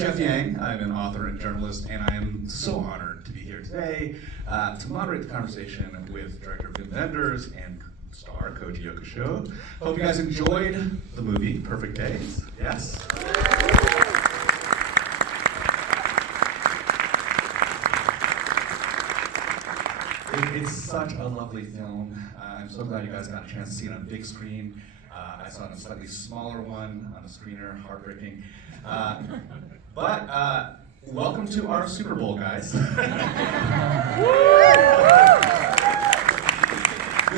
Jeff Yang. I'm an author and journalist, and I am so honored to be here today to moderate the conversation with director Wenders and star Koji Yakusho. Hope you guys enjoyed the movie Perfect Days. Yes? It's such a lovely film. I'm so glad you guys got a chance to see it on big screen. I saw it on a slightly smaller one on a screener, heartbreaking. But welcome to our Super Bowl, guys. This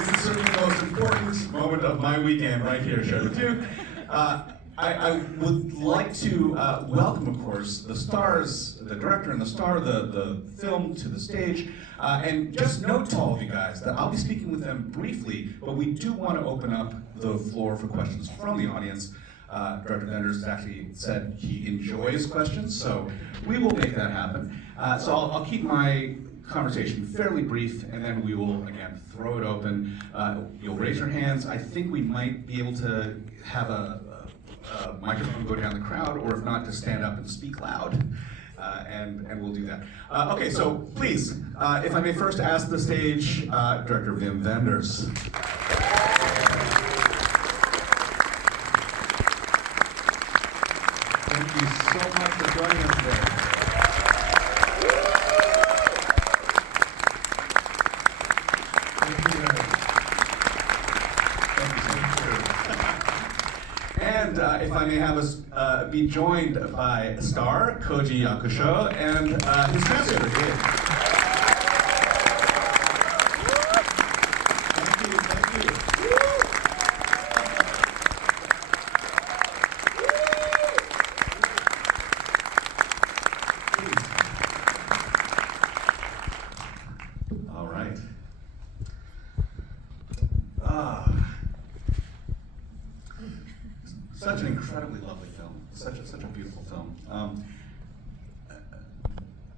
is certainly the most important moment of my weekend right here, share with you. I would like to welcome, of course, the stars, the director and the star of the film to the stage. And just note to all of you guys that I'll be speaking with them briefly, but we do want to open up the floor for questions from the audience. Director Wenders has actually said he enjoys questions, so we will make that happen. So I'll keep my conversation fairly brief, and then we will, again, throw it open. You'll raise your hands. I think we might be able to have a microphone go down the crowd, or if not, to stand up and speak loud. And we'll do that. Okay, so please, if I may first ask the stage, Director Wenders. Thank you so much for joining us today. Thank you, And if I may have us be joined by star Koji Yakusho and his translator, Dave. Thank you. All right. Such an incredibly lovely film. Such a beautiful film.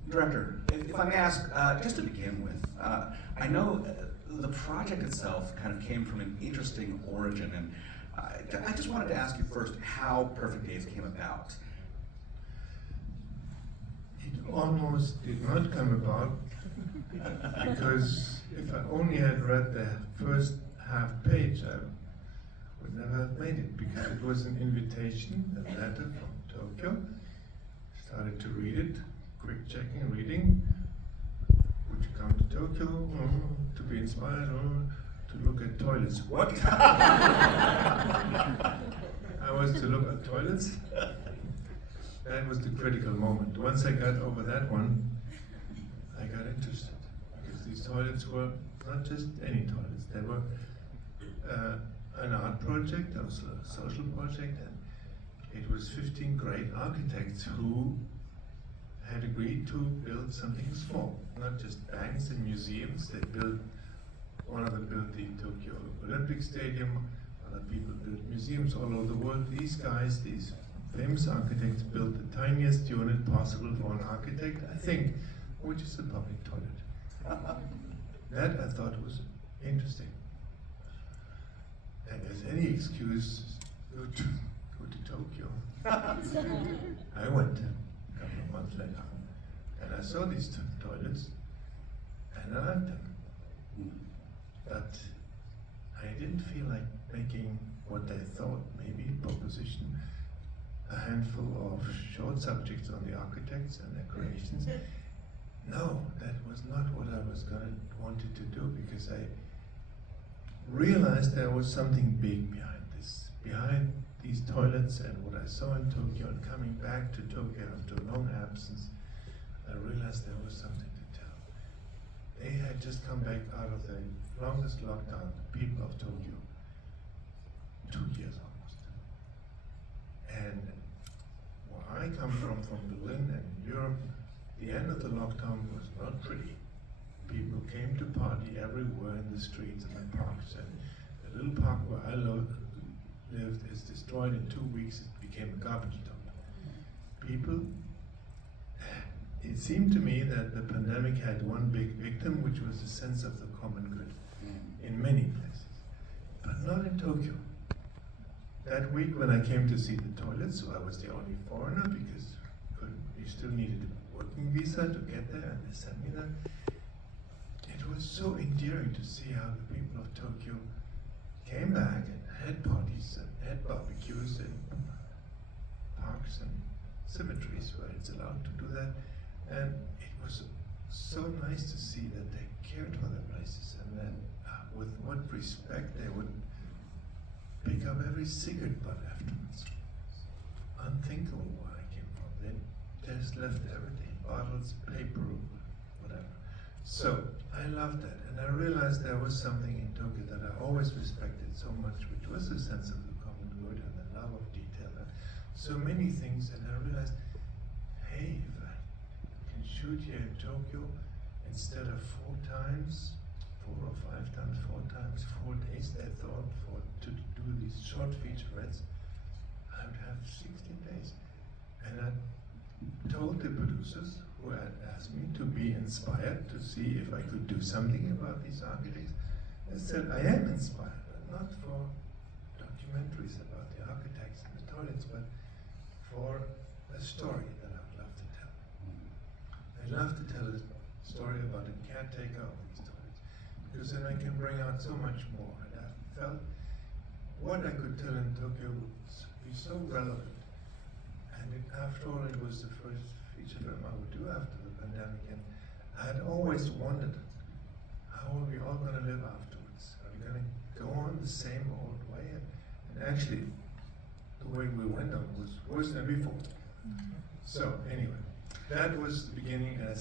Director, if I may ask, just to begin with, I know the project itself kind of came from an interesting origin, and I just wanted to ask you first how Perfect Days came about. It almost did not come about because if I only had read the first half page, I would never have made it, because it was an invitation, a letter from Tokyo. Started to read it, quick checking, reading. Would you come to Tokyo to be inspired or to look at toilets? What? I was to look at toilets. That was the critical moment. Once I got over that one, I got interested, because these toilets were not just any toilets. They were an art project, also a social project, and it was 15 great architects who had agreed to build something small, not just banks and museums. They built, one of them built the Tokyo Olympic Stadium, other people built museums all over the world. These guys, these famous architects, built the tiniest unit possible for an architect, I think, which is a public toilet. That I thought was interesting. And as any excuse, go to Tokyo. I went a couple of months later, and I saw these toilets, and I liked them. But I didn't feel like making what they thought maybe proposition, a handful of short subjects on the architects and their creations. No, that was not what I was wanted to do, because I realized there was something big behind this, behind these toilets and what I saw in Tokyo, and coming back to Tokyo after a long absence, I realized there was something to tell. They had just come back out of the longest lockdown, the people of Tokyo, 2 years almost. And where I come from Berlin and Europe, the end of the lockdown was not pretty. People came to party everywhere in the streets and the parks, and the little park where I lived is destroyed in 2 weeks. It became a garbage dump. People, it seemed to me that the pandemic had one big victim, which was the sense of the common good in many places, but not in Tokyo. That week when I came to see the toilets, so I was the only foreigner because I couldn't you still needed a working visa to get there, and they sent me that. It was so endearing to see how the people of Tokyo came back and had parties and had barbecues in parks and cemeteries where it's allowed to do that. And it was so nice to see that they cared for their places, and then with what respect they would pick up every cigarette butt afterwards. Unthinkable where I came from. They just left everything, bottles, paper, whatever. So I loved that, and I realized there was something in Tokyo that I always respected so much, which was the sense of the common good and the love of detail and so many things. And I realized, hey, if I can shoot here in Tokyo instead of 4 or 5 times, 4 times, 4 days, they thought to do these short featurettes, I would have 16 days. And I told the producers who had asked me to be inspired to see if I could do something about these architects. I said, I am inspired, but not for documentaries about the architects and the toilets, but for a story that I would love to tell. I'd love to tell a story about a caretaker of these toilets, because then I can bring out so much more. And I felt what I could tell in Tokyo would be so relevant. And after all, it was the first feature film I would do after the pandemic, and I had always wondered, how are we all going to live afterwards? Are we going to go on the same old way? And actually, the way we went on was worse than before. So anyway, that was the beginning, and I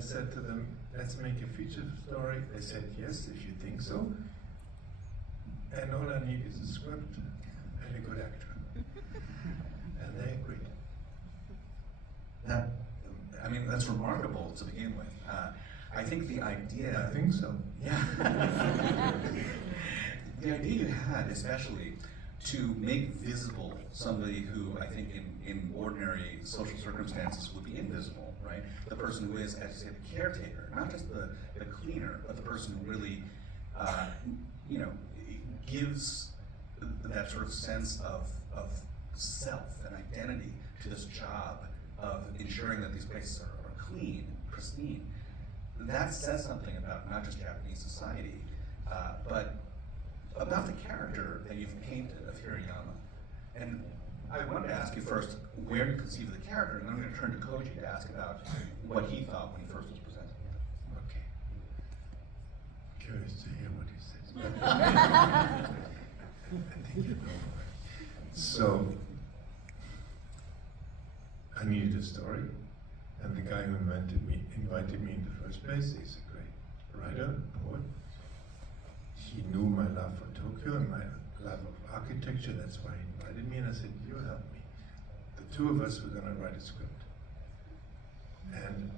said to them, let's make a feature story. They said, yes, if you think so. And all I need is a script and a good actor. And they agreed. That's remarkable to begin with. I think the idea. I think so. Yeah. The idea you had, especially, to make visible somebody who I think in ordinary social circumstances would be invisible, right? The person who is, as you say, the caretaker, not just the cleaner, but the person who really, gives that sort of sense of self and identity to this job of ensuring that these places are clean, pristine. That says something about not just Japanese society, but about the character that you've painted of Hirayama. And I wanted to ask you first where you conceive of the character, and then I'm going to turn to Koji to ask about what he thought when he first was presenting it. Okay. Curious to hear what he says. I think you know. So, I needed a story, and the guy who invited me in the first place is a great writer, poet. He knew my love for Tokyo and my love of architecture. That's why he invited me, and I said, you help me. The two of us were going to write a script. And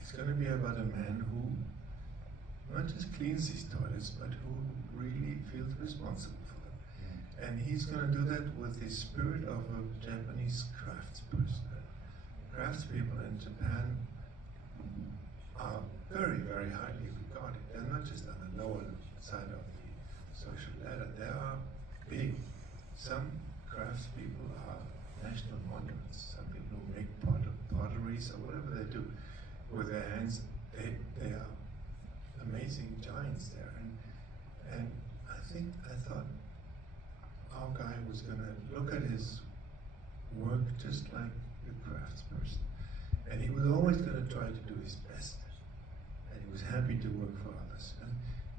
it's going to be about a man who not just cleans these toilets, but who really feels responsible for them. And he's going to do that with the spirit of a Japanese craftsperson. Craftspeople in Japan are very, very highly regarded. They're not just on the lower side of the social ladder. They are big. Some craftspeople are national monuments. Some people who make potteries or whatever they do with their hands, they are amazing giants there. And I thought our guy was going to look at his work just like a craftsperson. And he was always going to try to do his best. And he was happy to work for others. And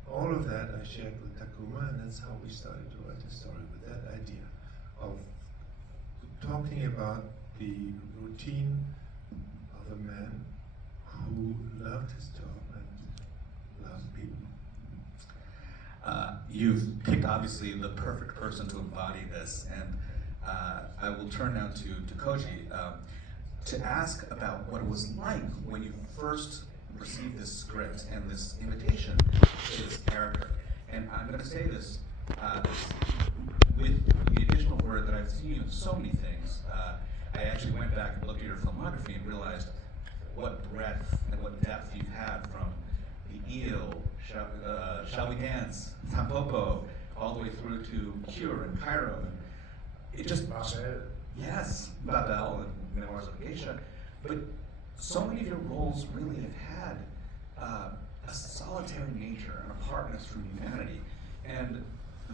all of that I shared with Takuma, and that's how we started to write the story, with that idea of talking about the routine of a man who loved his job and loved people. You've picked obviously the perfect person to embody this, and I will turn now to Koji to ask about what it was like when you first received this script and this invitation to this character. And I'm going to say this with the additional word that I've seen you in so many things. I actually went back and looked at your filmography and realized what breadth and what depth you've had from the eel, Shall We Dance, Tampopo, all the way through to Cure and Cairo. And it just, Babel. yes, Babel, and Memoirs of a Geisha, but so many of your roles really have had a solitary nature, an apartness from humanity. And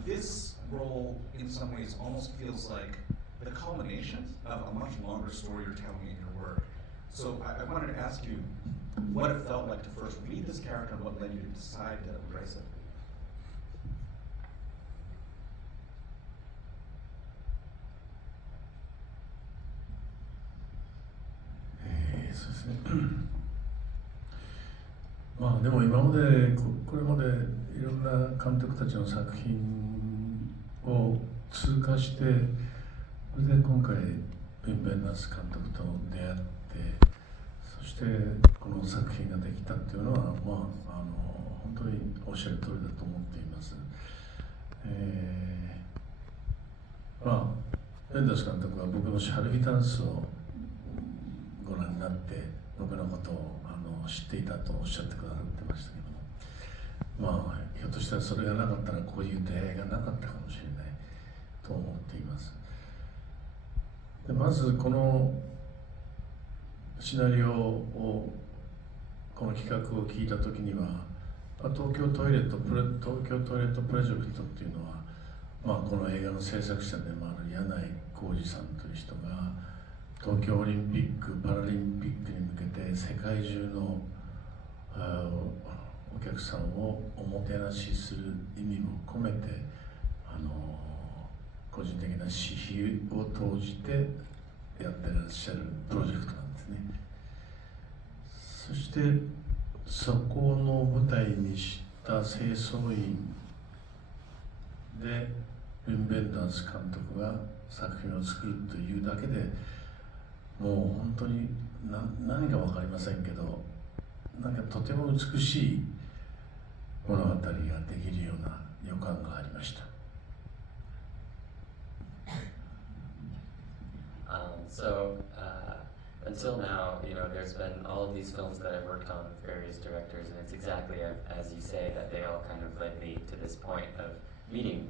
this role, in some ways, almost feels like the culmination of a much longer story you're telling in your work. So I wanted to ask you what it felt like to first read this character and what led you to decide to embrace it. そうですね。まあでも今までこれまでいろんな監督たちの作品を通過して、それで今回ウェンダース監督と出会って、そしてこの作品ができたっていうのは、まあ本当におっしゃる通りだと思っています。まあウェンダース監督は僕のシャルビダンスをご覧になって僕のことを知っていたとおっしゃってくださってましたけども、まあひょっとしたらそれがなかったらこういう出会いがなかったかもしれないと思っています。でまずこのシナリオをこの企画を聞いた時には、東京トイレットプロジェクトっていうのは、まあ、この映画の制作者でもある柳井浩二さんという人が東京オリンピック・パラリンピックに向けて世界中のお客さんをおもてなしする意味も込めて個人的な私費を投じてやってらっしゃるプロジェクトなんですね。そしてそこの舞台にした清掃員でウェンダース監督が作品を作るというだけでもう本当に何か分かりませんけど、なんかとても美しい物語ができるような予感がありました。Until now, there's been all of these films that I've worked on with various directors, and it's exactly as you say that they all kind of led me to this point of meeting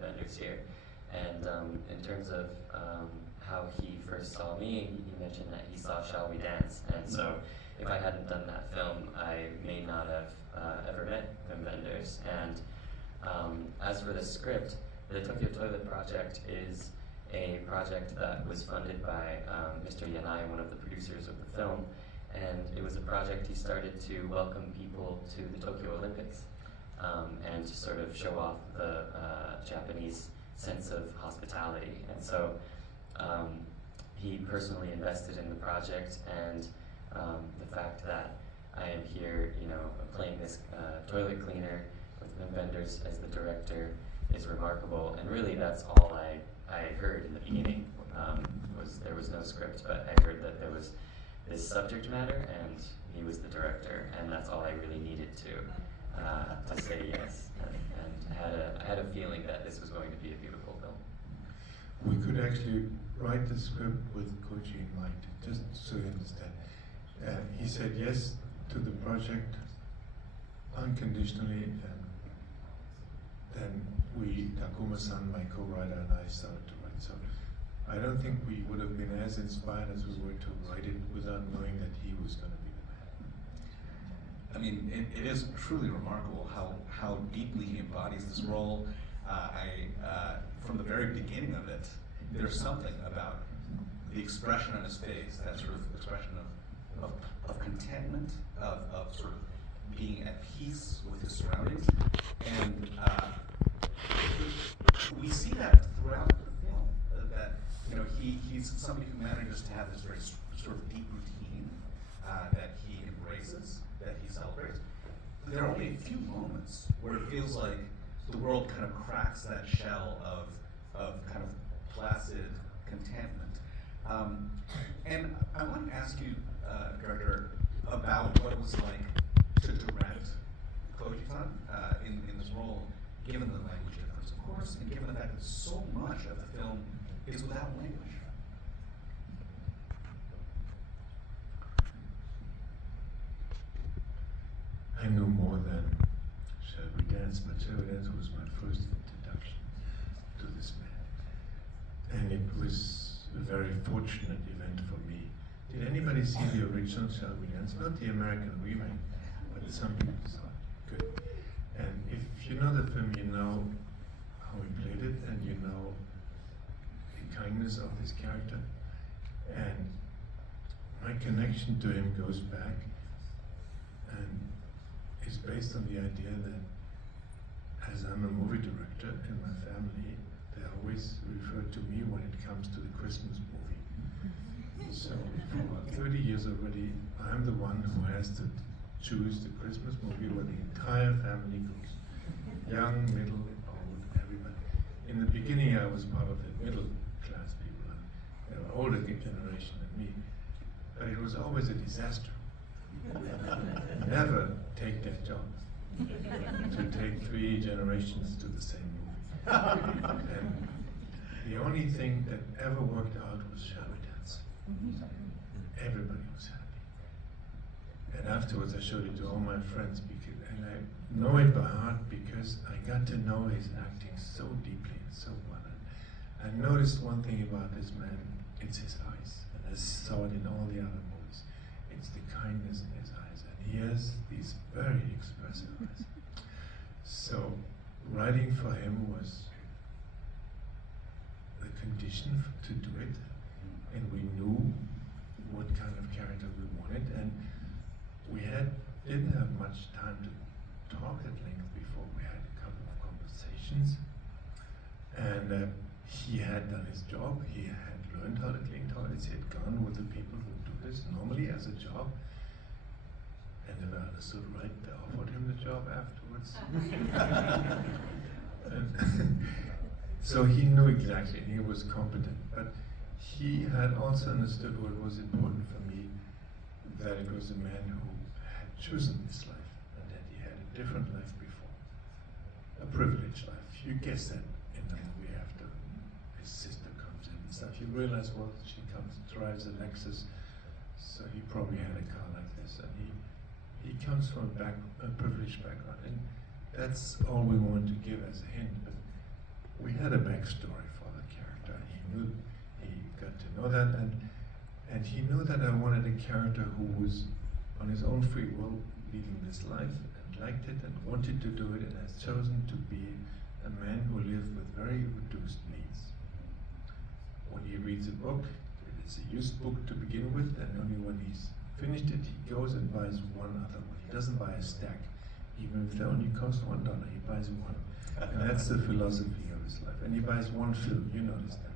Wenders here. And in terms of how he first saw me, he mentioned that he saw Shall We Dance, and so if I hadn't done that film, I may not have ever met Wenders. And as for the script, the Tokyo Toilet Project is a project that was funded by Mr. Yanai, one of the producers of the film, and it was a project he started to welcome people to the Tokyo Olympics and to sort of show off the Japanese sense of hospitality. And so he personally invested in the project, and the fact that I am here, playing this toilet cleaner with Wenders as the director is remarkable, and really that's all I heard in the beginning. There was no script, but I heard that there was this subject matter and he was the director, and that's all I really needed to say yes. And I had a feeling that this was going to be a beautiful film. We could actually write the script with Koji in mind, just so you understand. He said yes to the project unconditionally, and then Takuma-san, my co-writer, and I started to write. So I don't think we would have been as inspired as we were to write it without knowing that he was going to be the man. I mean, it is truly remarkable how deeply he embodies this role. From the very beginning of it, there's something about the expression on his face, that sort of expression of contentment, of sort of being at peace with his surroundings, and we see that throughout the film. That he's somebody who manages to have this very sort of deep routine that he embraces, that he celebrates. There are only a few moments where it feels like the world kind of cracks that shell of kind of placid contentment. And I want to ask you, Director, about what it was like to direct Koji-san in this role, given the language difference, of course, and given the fact that so much of the film is without language. I knew more than Shall We Dance, but Shall We Dance was my first introduction to this man. And it was a very fortunate event for me. Did anybody see the original Shall We Dance? Not the American remake, but some people saw it. Good. And if you know the film, you know how he played it, and you know the kindness of this character. And my connection to him goes back and is based on the idea that as I'm a movie director in my family, they always refer to me when it comes to the Christmas movie. So for 30 years already, I'm the one who has to choose the Christmas movie where the entire family goes. Young, middle, old, everybody. In the beginning I was part of the middle class people, and they were older generation than me. But it was always a disaster. Never take that job. To take 3 generations to the same movie. And the only thing that ever worked out was Shall We Dance. Everybody was happy. And afterwards I showed it to all my friends, and I know it by heart because I got to know his acting so deeply and so well. And I noticed one thing about this man, it's his eyes. And I saw it in all the other movies. It's the kindness in his eyes. And he has these very expressive eyes. So writing for him was the condition to do it. And we knew what kind of character we wanted. And we didn't have much time to talk at length before we had a couple of conversations. And he had done his job. He had learned how to clean toilets. He had gone with the people who do this normally as a job. And if I understood right, they offered him the job afterwards. And so he knew exactly, and he was competent. But he had also understood what was important for me, that it was a man who had chosen this life, and that he had a different life before. A privileged life. You guess that in the movie after his sister comes in and stuff. You realize, well, she drives a Lexus, so he probably had a car like this, and he comes from a privileged background, and that's all we wanted to give as a hint. But we had a backstory for the character, and he got to know that, and he knew that I wanted a character who was on his own free will leading this life and liked it and wanted to do it, and has chosen to be a man who lived with very reduced needs. When he reads a book, it's a used book to begin with, and only when he's finished it, he goes and buys one other one. He doesn't buy a stack, even if they only cost $1, he buys one. And that's the philosophy of his life. And he buys one film, you notice that.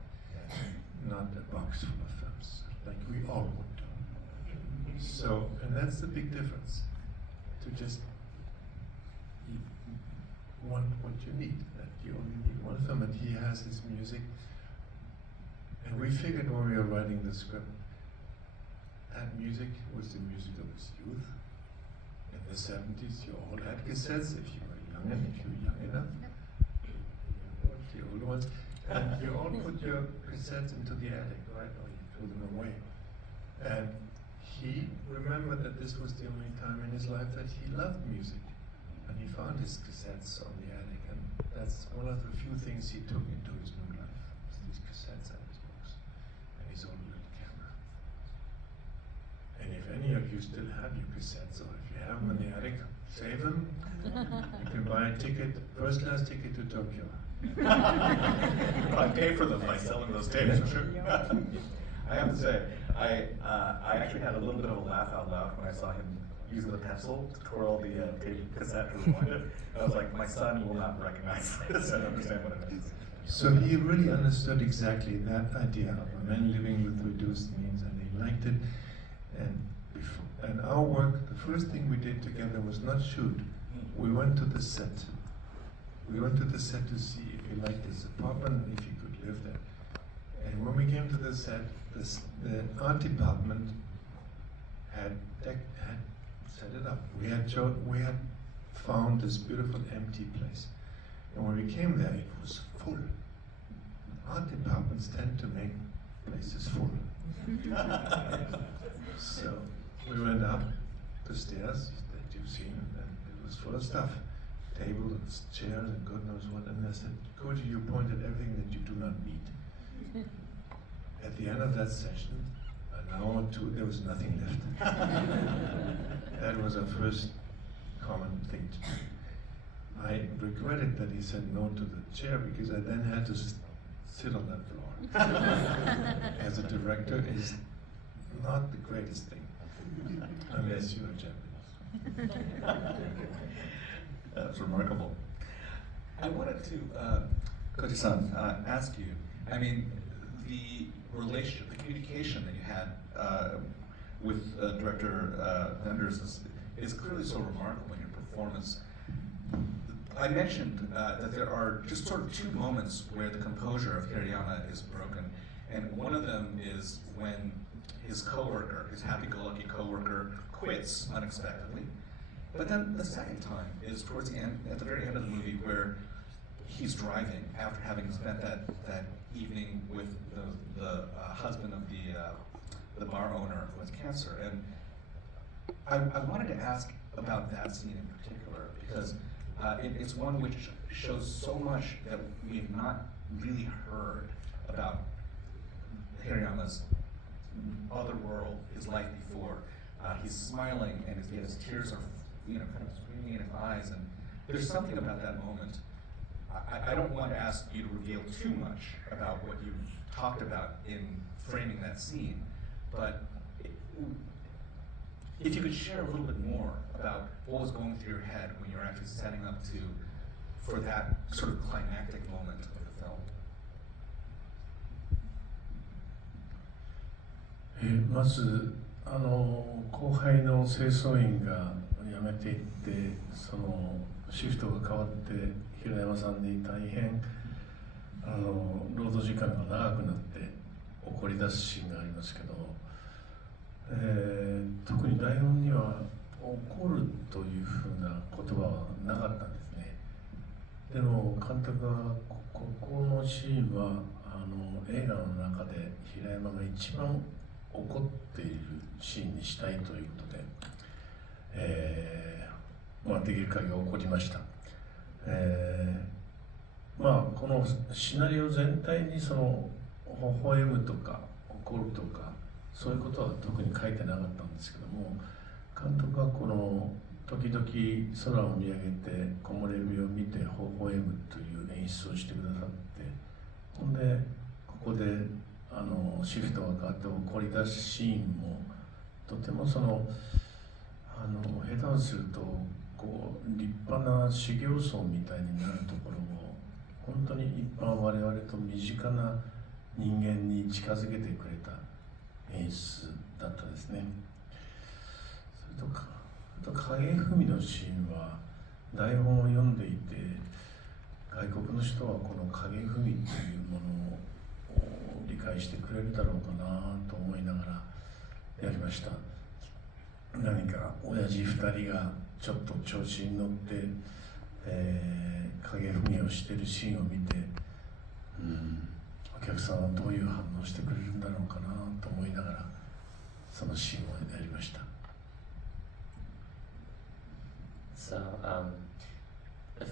Not a box full of films, like we all would do. So, and that's the big difference. To just want what you need, that you only need one film, and he has his music. And we figured when we were writing the script, that music was the music of his youth. In the 70s, you all had cassettes, if you were young enough. The older ones. And you all put your cassettes into the attic, right? Or you threw them away. And he remembered that this was the only time in his life that he loved music. And he found his cassettes on the attic. And that's one of the few things he took into his new life, these cassettes and his books. And his own little camera. And if any of you still have your cassettes, or if you have them in the attic, save them. You can buy a ticket, first class ticket to Tokyo. I pay for them by selling those tapes, for sure. I have to say, I actually had a little bit of a laugh out loud when I saw him using the pencil to twirl the tape cassette to rewind it. I was like, my son will not recognize this and understand what it is. So he really understood exactly that idea of a man living with reduced means, and he liked it. And our work, the first thing we did together was not shoot. We went to the set. We went to the set to see if he liked his apartment and if he could live there. And when we came to the set, the art department had set it up. We had found this beautiful empty place. And when we came there, it was full. Art departments tend to make places full. So we went up the stairs that you've seen, and it was full of stuff. Tables and chairs and God knows what. And I said, Koji, you pointed everything that you do not need. at the end of that session, an hour or two, there was nothing left. That was our first common thing to do. I regretted that he said no to the chair because I then had to sit on that floor. As a director is not the greatest thing, unless you are Japanese. That's remarkable. I wanted to, Koji-san, ask you, I mean, the relationship, the communication that you had with director Wenders is clearly so remarkable in your performance. I mentioned that there are just sort of two moments where the composure of Hirayama is broken, and one of them is when his coworker, his happy-go-lucky coworker, quits unexpectedly. But then the second time is towards the end, at the very end of the movie, where he's driving after having spent that evening with the husband of the bar owner who has cancer. And I wanted to ask about that scene in particular because it's one which shows so much that we have not really heard about Hirayama's other world, his life before. He's smiling and his tears are, kind of streaming in his eyes, and there's something about that moment. I don't want to ask you to reveal too much about what you talked about in framing that scene, but if you could share a little bit more about what was going through your head when you were actually setting up for that sort of climactic moment of the film. まず後輩の清掃員が辞めていってそのシフトが変わって平山さんに大変労働時間が長くなって怒り出すシーンがありますけど、特に台本には怒るというふうな言葉はなかったんですね。でも監督はここのシーンは映画の中で平山が一番怒っているシーンにしたいということで、できる限り怒りました。このシナリオ全体にその微笑むとか怒るとかそういうことは特に書いてなかったんですけども、監督はこの時々空を見上げて木漏れ日を見て微笑むという演出をしてくださって、ほんでここでシフトが変わって怒り出すシーンもとても下手をすると立派な修行僧みたいになるところを本当に一般我々と身近な人間に近づけてくれた演出だったですね。それと影踏みのシーンは台本を読んでいて外国の人はこの影踏みというものを理解してくれるだろうかなと思いながらやりました。何か親父2人がちょっと調子に乗って、影踏みをしているシーンを見て、お客さんはどういう反応してくれるんだろうかなと思いながらそのシーンをやりました。So,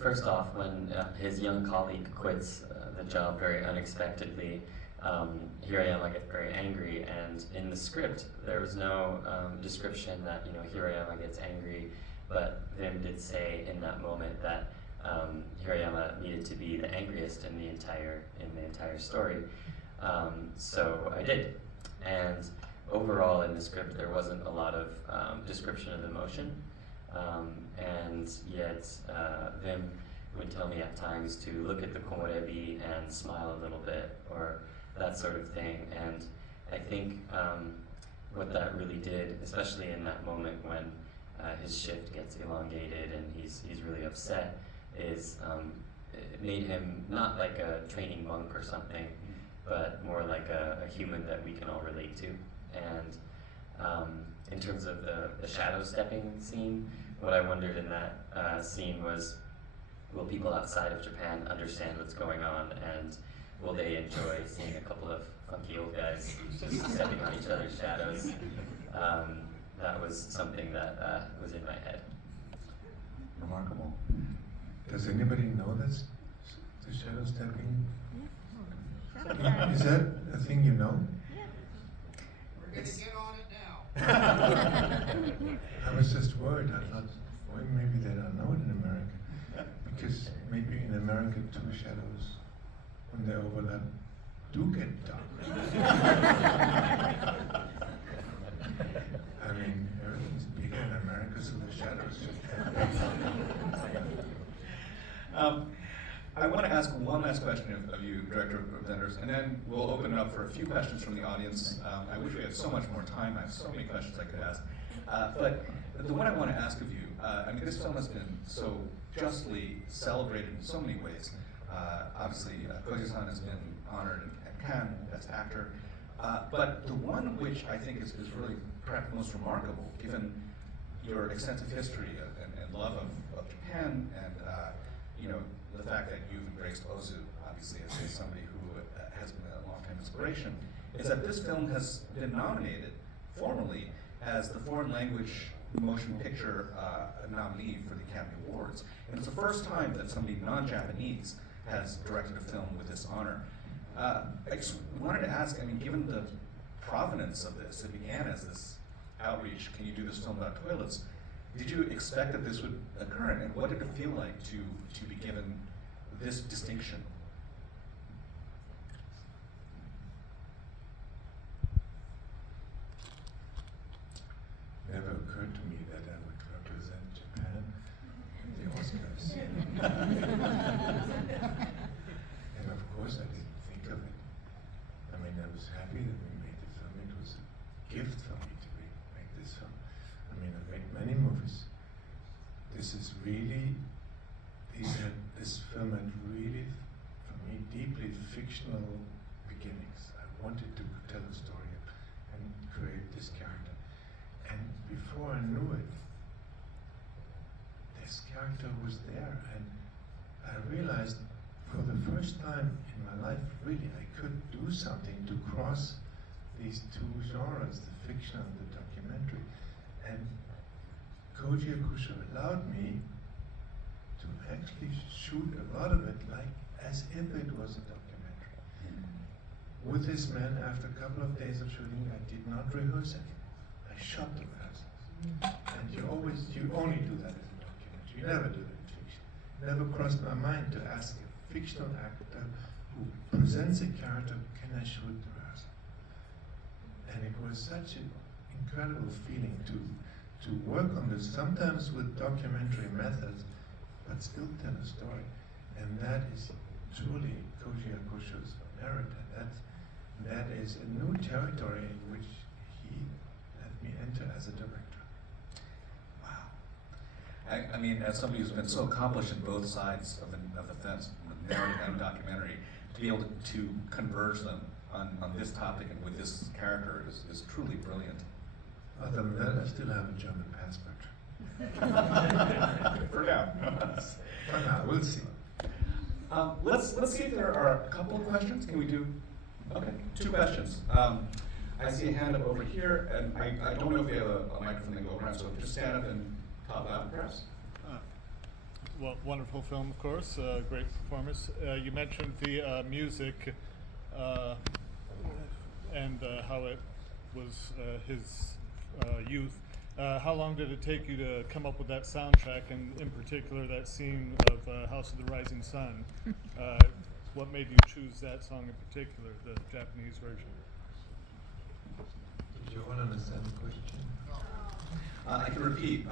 first off, when his young colleague quits the job very unexpectedly, Hirayama gets very angry, and in the script there was no description that Hirayama gets angry, but Vim did say in that moment that Hirayama needed to be the angriest in the entire story. So I did, and overall in the script there wasn't a lot of description of emotion, and yet Vim would tell me at times to look at the komorebi and smile a little bit, or that sort of thing. And I think what that really did, especially in that moment when his shift gets elongated and he's really upset, is it made him not like a training monk or something, but more like a human that we can all relate to. And in terms of the shadow stepping scene, what I wondered in that scene was, will people outside of Japan understand what's going on, and will they enjoy seeing a couple of funky old guys just stepping on each other's shadows? That was something that was in my head. Remarkable. Does anybody know this? The shadow stepping? Is that a thing you know? It's- get on it now. I was just worried. I thought, well, maybe they don't know it in America. Because maybe in America, two shadows, when they overlap, do get dark. I mean, everything's bigger in America, so the shadows should. I want to ask one last question of you, Director of Wenders, and then we'll open it up for a few questions from the audience. I wish we had so much more time. I have so many questions I could ask. But the one I want to ask of you, I mean, this film has been so justly celebrated in so many ways. Obviously, Koji-san has been honored at Cannes Best Actor. But the one which I think is really perhaps most remarkable, given your extensive history and love of Japan and you know, the fact that you've embraced Ozu, obviously, as somebody who has been a long-time inspiration, is that this film has been nominated formally as the foreign language motion picture nominee for the Academy Awards. And it's the first time that somebody non-Japanese has directed a film with this honor. I just wanted to ask, I mean, given the provenance of this, it began as this outreach, can you do this film about toilets? Did you expect that this would occur, and what did it feel like to be given this distinction? Never occurred to me that I would represent Japan at the Oscars. And of course I didn't think of it. I mean, I was happy that we made the film. It was a gift for me to make this film. I mean, I've made many movies. This film had really, for me, deeply fictional beginnings. I wanted to tell a story and create this character. And before I knew it, this character was there, and I realized for the first time in my life, really, I could do something to cross these two genres, the fiction and the documentary. And Koji Yakusho allowed me to actually shoot a lot of it like as if it was a documentary. With this man, after a couple of days of shooting, I did not rehearse it. I shot the rehearsals. And you only do that in a documentary. You never do that in fiction. It never crossed my mind to ask a fictional actor who presents a character, can I shoot the rehearsal? And it was such an incredible feeling to work on this, sometimes with documentary methods, but still tell a story. And that is truly Koji Yakusho's merit, and that is a new territory in which he let me enter as a director. Wow. I mean, as somebody who's been so accomplished in both sides of the fence, narrative and documentary, to be able to converge them on this topic and with this character is truly brilliant. Other than that, I still have a German passport. For now. For now, we'll see. Let's see if there are a couple of questions. Can we do? Okay, 2 questions. I see a hand up over here, and I don't know if we have a microphone that go around, so just stand up and talk loud, perhaps. Well, wonderful film, of course. Great performance. You mentioned the music and how it was his youth. How long did it take you to come up with that soundtrack, and in particular that scene of House of the Rising Sun? What made you choose that song in particular, the Japanese version? Did you all understand the question? I can repeat.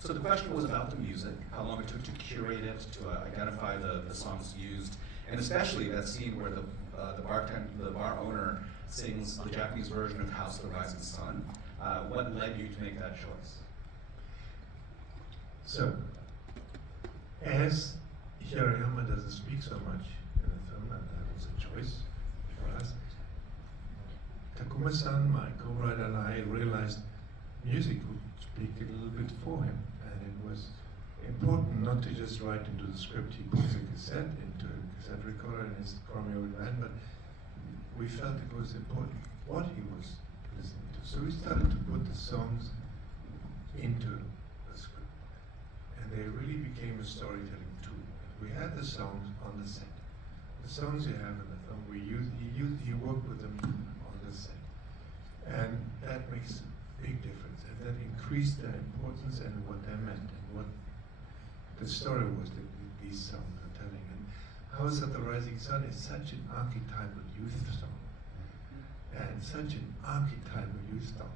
So the question was about the music, how long it took to curate it, to identify the songs used, and especially that scene where the bar owner sings the Japanese version of House of the Rising Sun. What led you to make that choice? So, as Hirayama doesn't speak so much in the film, and that was a choice for us, Takuma-san, my co-writer, and I realized music would speak a little bit for him, and it was important not to just write into the script. He puts a cassette into a cassette recorder in his Chromeo van, but we felt it was important what he was listening to. So we started to put the songs into the script, and they really became a storytelling tool. We had the songs on the set. The songs you have in the film, he worked with them on the set. And that makes a big difference, and that increased their importance and what they meant and what the story was that these songs are telling. And House of the Rising Sun is such an archetypal youth song, and such an archetypal youth song.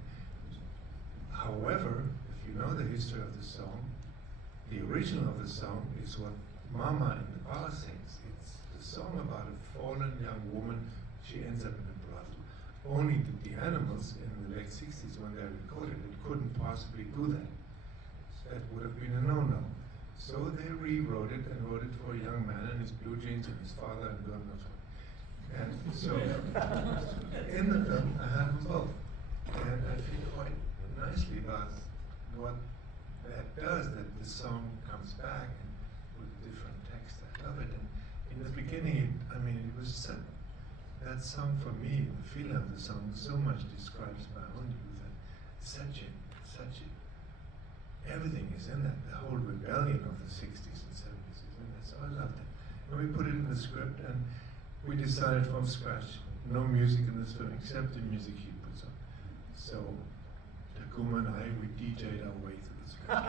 However, if you know the history of the song, the original of the song is what Mama in the bar sings. It's the song about a fallen young woman. She ends up in a brothel. Only that the Animals in the late 60s, when they recorded it, couldn't possibly do that. That would have been a no-no. So they rewrote it and wrote it for a young man and his blue jeans and his father and God knows what. And so in the film, I have them both. And I feel quite nicely about what that does, that the song comes back and with different text. I love it. And in the beginning, it was that song for me, the feeling of the song so much describes my own youth. And everything is in that. The whole rebellion of the 60s and 70s is in that. So I loved it. And we put it in the script and we decided from scratch, no music in this film except the music he puts on. So Takuma and I, we DJ'd our way through the script.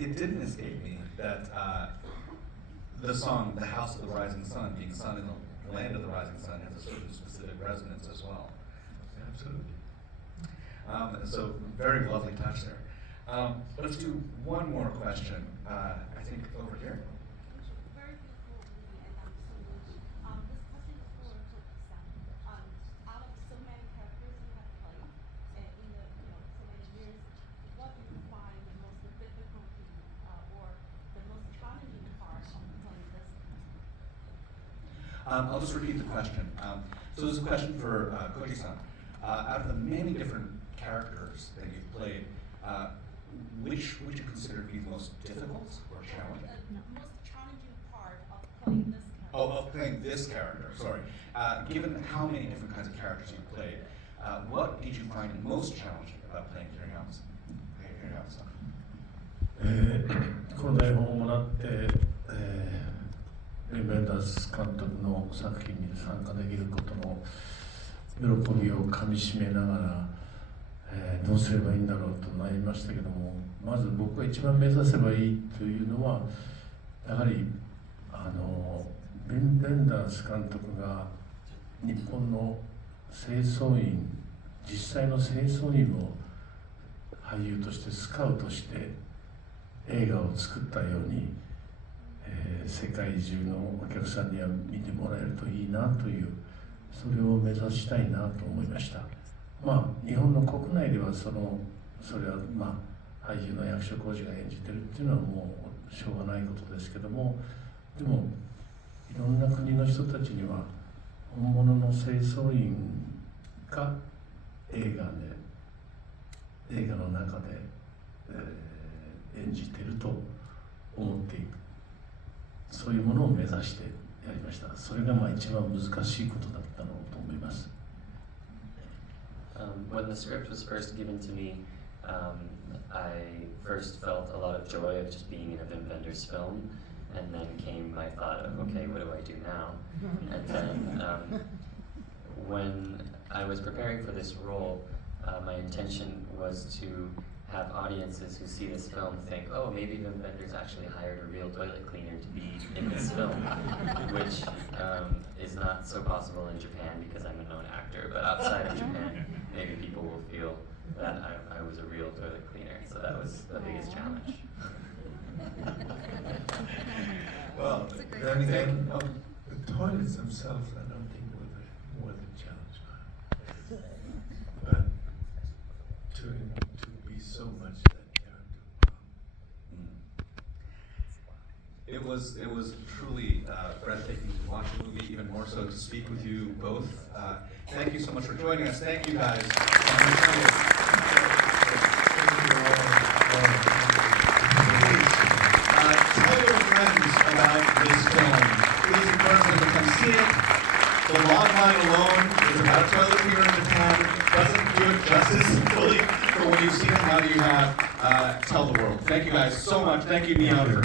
It didn't escape me that the song "The House of the Rising Sun," being sung in the land of the rising sun, has a certain specific resonance as well. Absolutely. So very lovely touch there. Let's do one more question. I think over here. Very beautiful movie, and so much. This question is for Koji-san. Out of so many characters you have played, and in the so many years, what do you find the most difficulty or the most challenging part of playing this? I'll just repeat the question. So this is a question for Koji-san. Out of the many different characters that you've played, which would you consider to be the most difficult or challenging? The most challenging part of playing this character. Oh, of playing this character, sorry. Given how many different kinds of characters you've played, what did you find most challenging about playing Kiriyama-san? この台本をもらって、ウェンダース監督の作品に参加できることの喜びをかみしめながら、どうすればいいんだろうと悩みましたけども、まず僕が一番目指せばいいというのはやはりウェンダース監督が日本の清掃員、実際の清掃員を俳優としてスカウトして映画を作ったように、世界中のお客さんには見てもらえるといいなという、それを目指したいなと思いました。日本の国内ではそれは俳優の役所広司が演じてるっていうのはもうしょうがないことですけども、でもいろんな国の人たちには本物の清掃員が映画の中で、演じてると思っていく、そういうものを目指してやりました。それが一番難しいことだったのと思います。When the script was first given to me, I first felt a lot of joy of just being in a Wim Wenders film, and then came my thought of, okay, what do I do now? And then when I was preparing for this role, my intention was to have audiences who see this film think, oh, maybe Wim Wenders actually hired a real toilet cleaner to be in this film, which is not so possible in Japan because I'm a known actor, but outside of Japan, maybe people will feel that I was a real toilet cleaner, so that was the biggest challenge. Well, Then the toilets themselves, I don't think were the challenge. But to be so much that character. It was truly breathtaking to watch the movie, even more so to speak with you both. Thank you so much for joining us. Thank you guys. Tell your friends about this film. Please encourage them to come see it. The log line alone is about toilet paper in Japan. Doesn't do it justice fully. But when you've seen it, now you have tell the world. Thank you guys so much. Thank you, Mia, for